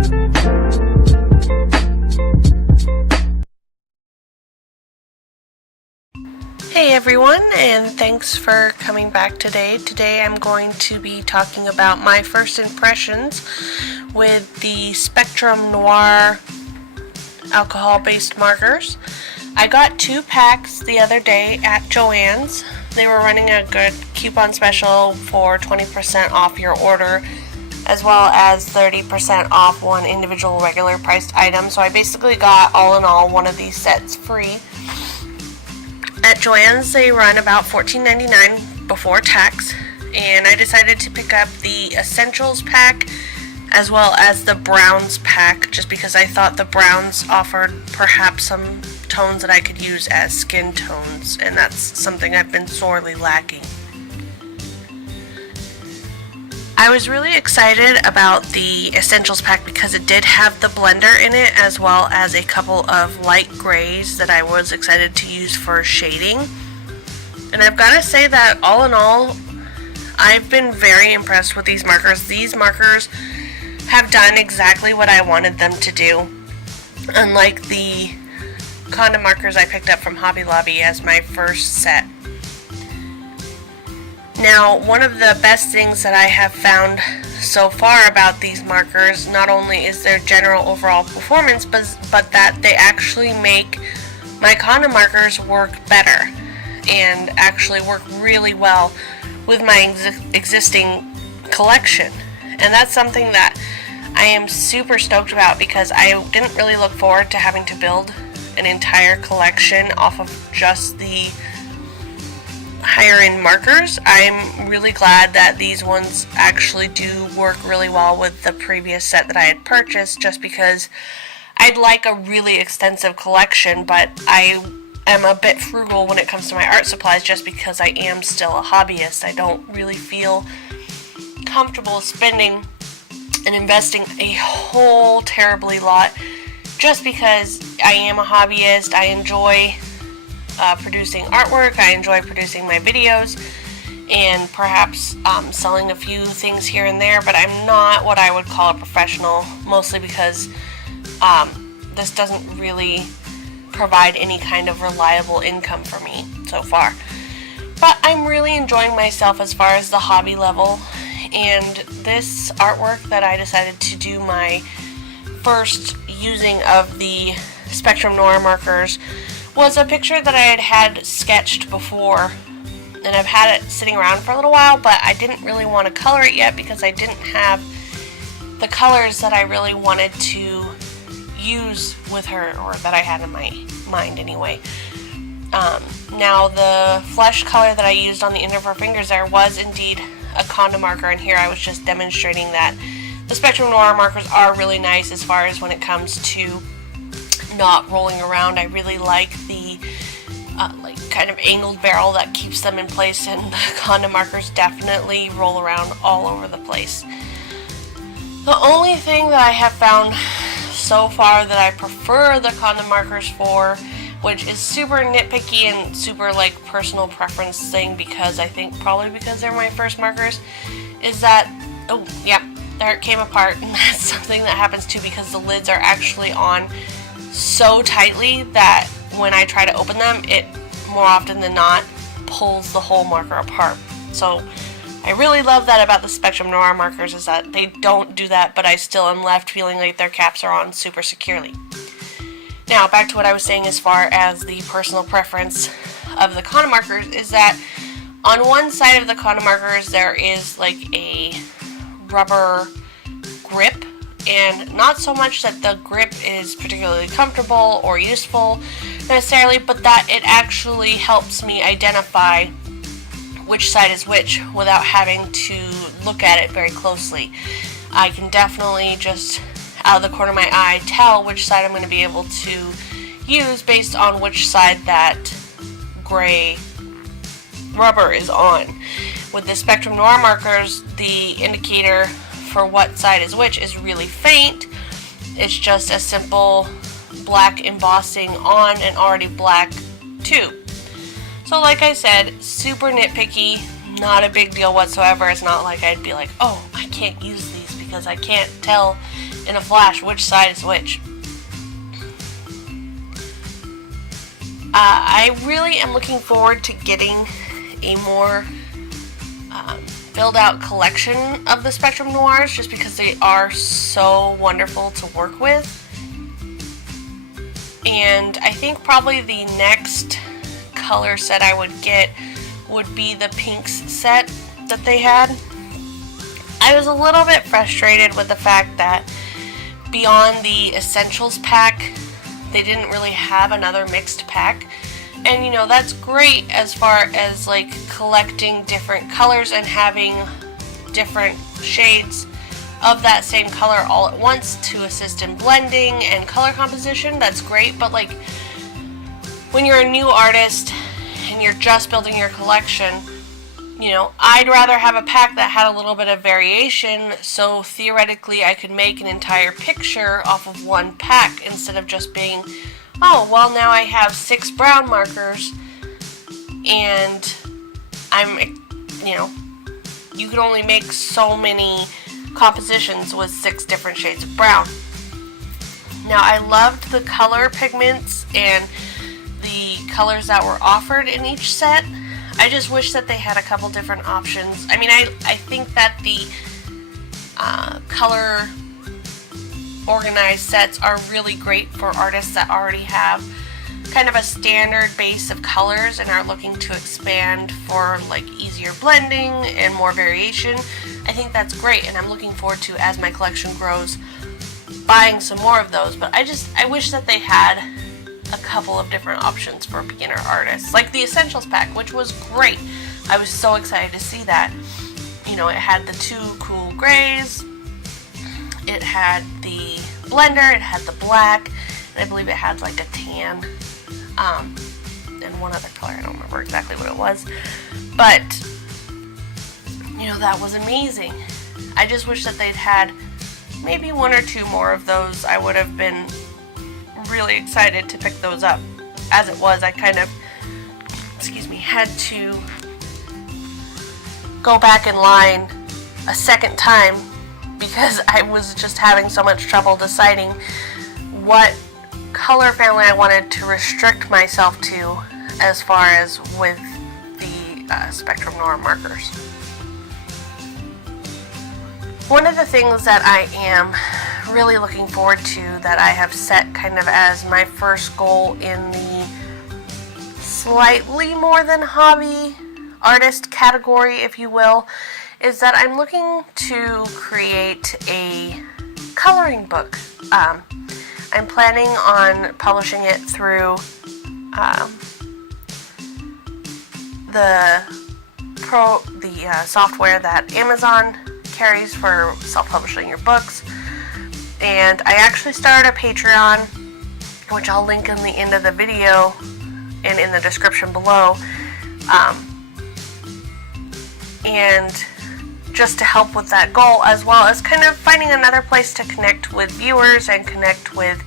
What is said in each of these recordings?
Hey everyone, and thanks for coming back today. Today I'm going to be talking about my first impressions with the Spectrum Noir alcohol-based markers. I got 2 packs the other day at Joann's. They were running a good coupon special for 20% off your order, as well as 30% off one individual regular priced item. So I basically got, all in all, one of these sets free. At Joann's, they run about $14.99 before tax, and I decided to pick up the Essentials pack as well as the Browns pack, just because I thought the Browns offered perhaps some tones that I could use as skin tones, and that's something I've been sorely lacking. I was really excited about the Essentials pack because it did have the blender in it, as well as a couple of light grays that I was excited to use for shading. And I've got to say that all in all, I've been very impressed with these markers. These markers have done exactly what I wanted them to do, unlike the Conda markers I picked up from Hobby Lobby as my first set. Now, one of the best things that I have found so far about these markers, not only is their general overall performance, but that they actually make my Conda markers work better and actually work really well with my existing collection. And that's something that I am super stoked about, because I didn't really look forward to having to build an entire collection off of just the higher end markers. I'm really glad that these ones actually do work really well with the previous set that I had purchased, just because I'd like a really extensive collection, but I am a bit frugal when it comes to my art supplies, just because I am still a hobbyist. I don't really feel comfortable spending and investing a whole terribly lot, just because I am a hobbyist. I enjoy producing artwork, I enjoy producing my videos, and perhaps selling a few things here and there, but I'm not what I would call a professional, mostly because this doesn't really provide any kind of reliable income for me so far. But I'm really enjoying myself as far as the hobby level, and this artwork that I decided to do my first using of the Spectrum Noir markers was a picture that I had sketched before, and I've had it sitting around for a little while, but I didn't really want to color it yet because I didn't have the colors that I really wanted to use with her, or that I had in my mind anyway. Now, the flesh color that I used on the end of her fingers there was indeed a Conda marker, and here I was just demonstrating that the Spectrum Noir markers are really nice as far as when it comes to not rolling around. I really like the kind of angled barrel that keeps them in place, and the Conda markers definitely roll around all over the place. The only thing that I have found so far that I prefer the Conda markers for, which is super nitpicky and super personal preference thing, because I think probably because they're my first markers, is that, oh yeah, there it came apart, and that's something that happens too because the lids are actually on so tightly that when I try to open them, it more often than not pulls the whole marker apart. So I really love that about the Spectrum Noir markers, is that they don't do that, but I still am left feeling like their caps are on super securely. Now, back to what I was saying as far as the personal preference of the Conda markers, is that on one side of the Conda markers there is a rubber grip, and not so much that the grip is particularly comfortable or useful necessarily, but that it actually helps me identify which side is which without having to look at it very closely. I can definitely just out of the corner of my eye tell which side I'm going to be able to use based on which side that gray rubber is on. With the Spectrum Noir markers, the indicator for what side is which is really faint. It's just a simple black embossing on an already black tube. So like I said, super nitpicky, not a big deal whatsoever. It's not like I'd be like, oh, I can't use these because I can't tell in a flash which side is which. I really am looking forward to getting a more filled out collection of the Spectrum Noirs, just because they are so wonderful to work with. And I think probably the next color set I would get would be the pinks set that they had. I was a little bit frustrated with the fact that beyond the Essentials pack, they didn't really have another mixed pack. And you know, that's great as far as like collecting different colors and having different shades of that same color all at once to assist in blending and color composition. That's great, but like when you're a new artist and you're just building your collection, you know, I'd rather have a pack that had a little bit of variation, so theoretically I could make an entire picture off of one pack instead of just being, oh, well, now I have 6 brown markers and you know, you can only make so many compositions with 6 different shades of brown. Now, I loved the color pigments and the colors that were offered in each set. I just wish that they had a couple different options. I mean, I think that the color organized sets are really great for artists that already have kind of a standard base of colors and are looking to expand for like easier blending and more variation. I think that's great, and I'm looking forward to, as my collection grows, buying some more of those. But I wish that they had a couple of different options for beginner artists, like the Essentials pack, which was great. I was so excited to see that. You know, it had the 2 cool grays, it had the blender, it had the black, and I believe it had like a tan, and one other color. I don't remember exactly what it was, but you know, that was amazing. I just wish that they'd had maybe 1 or 2 more of those. I would have been really excited to pick those up. As it was, I kind of, had to go back in line a second time because I was just having so much trouble deciding what color family I wanted to restrict myself to as far as with the Spectrum Noir markers. One of the things that I am really looking forward to, that I have set kind of as my first goal in the slightly more than hobby artist category, if you will, is that I'm looking to create a coloring book. I'm planning on publishing it through the software that Amazon carries for self-publishing your books. And I actually started a Patreon, which I'll link in the end of the video and in the description below, and just to help with that goal, as well as kind of finding another place to connect with viewers and connect with,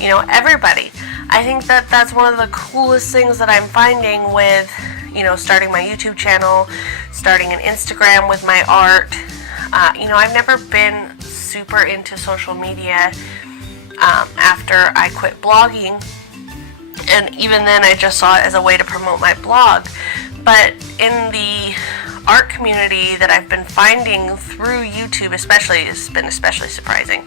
you know, everybody. I think that that's one of the coolest things that I'm finding with, you know, starting my YouTube channel, starting an Instagram with my art. You know, I've never been super into social media after I quit blogging, and even then I just saw it as a way to promote my blog. But in the art community that I've been finding through YouTube especially, has been especially surprising.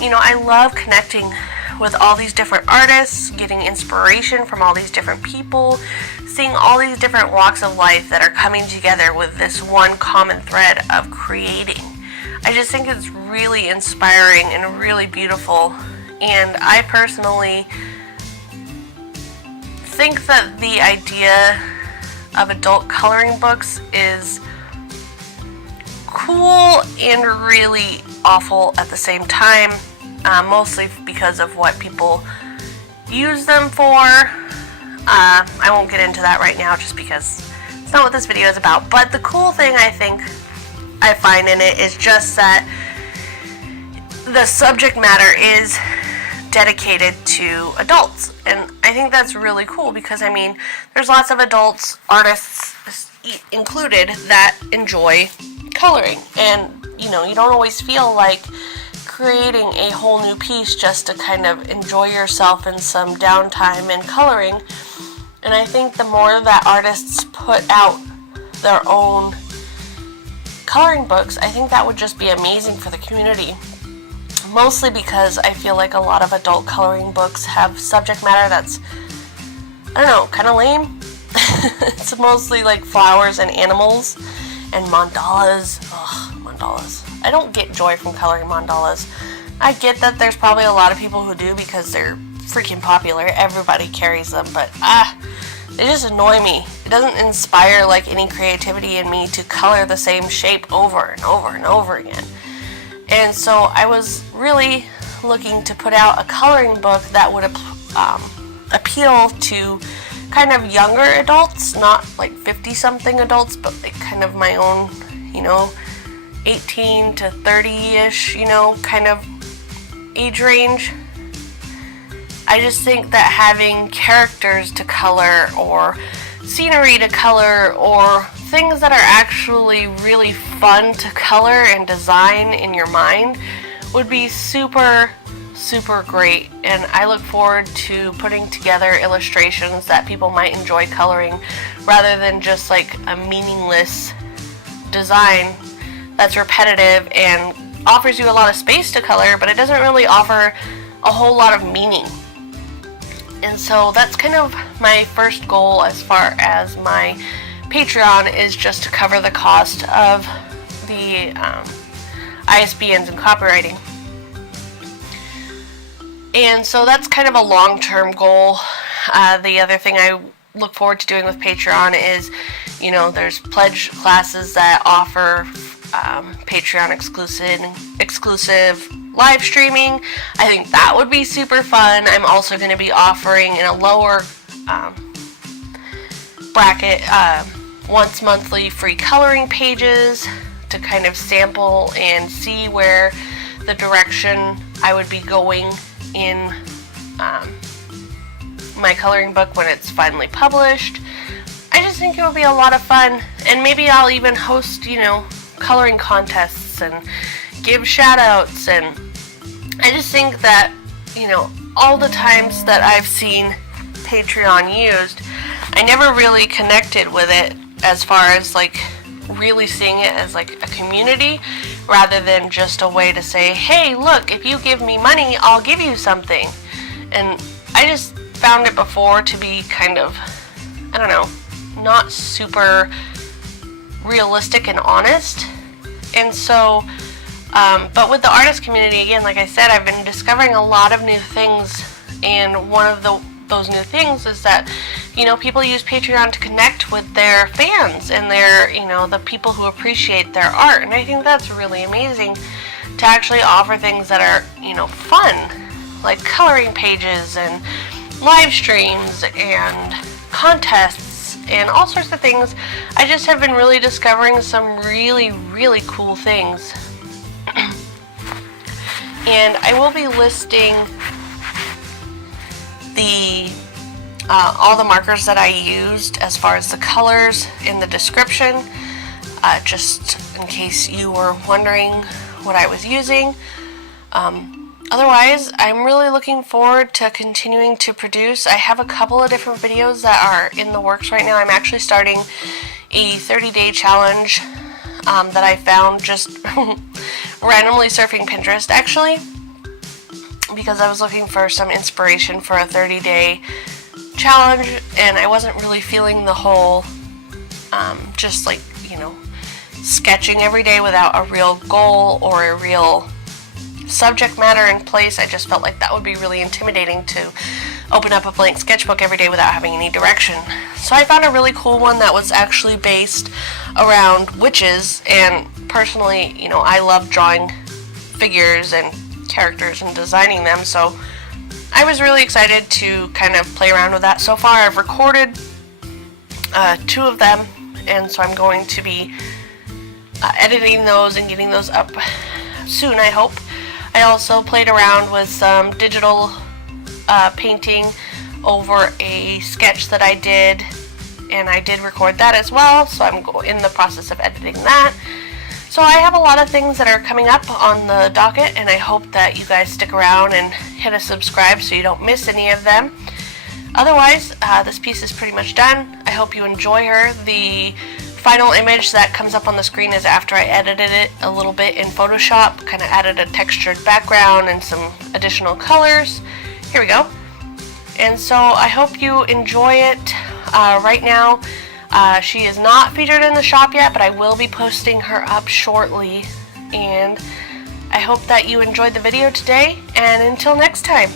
You know, I love connecting with all these different artists, getting inspiration from all these different people, seeing all these different walks of life that are coming together with this one common thread of creating. I just think it's really inspiring and really beautiful, and I personally think that the idea of adult coloring books is cool and really awful at the same time, mostly because of what people use them for. I won't get into that right now just because it's not what this video is about, but the cool thing I think I find in it is just that the subject matter is dedicated to adults, and I think that's really cool because, I mean, there's lots of adults, artists included, that enjoy coloring, and you know, you don't always feel like creating a whole new piece just to kind of enjoy yourself in some downtime and coloring. And I think the more that artists put out their own coloring books, I think that would just be amazing for the community. Mostly because I feel like a lot of adult coloring books have subject matter that's, I don't know, kind of lame. It's mostly like flowers and animals and mandalas. Ugh, mandalas. I don't get joy from coloring mandalas. I get that there's probably a lot of people who do because they're freaking popular. Everybody carries them, but they just annoy me. It doesn't inspire like any creativity in me to color the same shape over and over and over again. And so I was really looking to put out a coloring book that would appeal to kind of younger adults, not like 50-something adults, but like kind of my own, 18 to 30-ish, kind of age range. I just think that having characters to color or scenery to color or things that are actually really fun to color and design in your mind would be super, super great. And I look forward to putting together illustrations that people might enjoy coloring rather than just like a meaningless design that's repetitive and offers you a lot of space to color, but it doesn't really offer a whole lot of meaning. And so that's kind of my first goal as far as my Patreon, is just to cover the cost of the ISBNs and copywriting. And so that's kind of a long-term goal. The other thing I look forward to doing with Patreon is, there's pledge classes that offer Patreon exclusive live streaming. I think that would be super fun. I'm also going to be offering in a lower bracket once monthly free coloring pages to kind of sample and see where the direction I would be going in my coloring book when it's finally published. I just think it would be a lot of fun, and maybe I'll even host, coloring contests and give shout outs. And I just think that, all the times that I've seen Patreon used, I never really connected with it as far as like really seeing it as like a community rather than just a way to say, hey, look, if you give me money, I'll give you something. And I just found it before to be kind of, I don't know, not super realistic and honest. And so, but with the artist community, again, like I said, I've been discovering a lot of new things, and one of those new things is that, people use Patreon to connect with their fans and their, the people who appreciate their art. And I think that's really amazing to actually offer things that are, fun, like coloring pages and live streams and contests and all sorts of things. I just have been really discovering some really, really cool things. And I will be listing all the markers that I used as far as the colors in the description, just in case you were wondering what I was using. Otherwise, I'm really looking forward to continuing to produce. I have a couple of different videos that are in the works right now. I'm actually starting a 30-day challenge that I found just randomly surfing Pinterest, actually, because I was looking for some inspiration for a 30-day challenge, and I wasn't really feeling the whole just like, sketching every day without a real goal or a real subject matter in place. I just felt like that would be really intimidating to open up a blank sketchbook every day without having any direction. So I found a really cool one that was actually based around witches, and personally, I love drawing figures and characters and designing them, so I was really excited to kind of play around with that. So far I've recorded 2 of them, and so I'm going to be editing those and getting those up soon, I hope. I also played around with some digital painting over a sketch that I did, and I did record that as well, so I'm in the process of editing that. So I have a lot of things that are coming up on the docket, and I hope that you guys stick around and hit a subscribe so you don't miss any of them. Otherwise, this piece is pretty much done. I hope you enjoy her. The final image that comes up on the screen is after I edited it a little bit in Photoshop, kind of added a textured background and some additional colors. Here we go. And so I hope you enjoy it. Right now, she is not featured in the shop yet, but I will be posting her up shortly. And I hope that you enjoyed the video today, and until next time.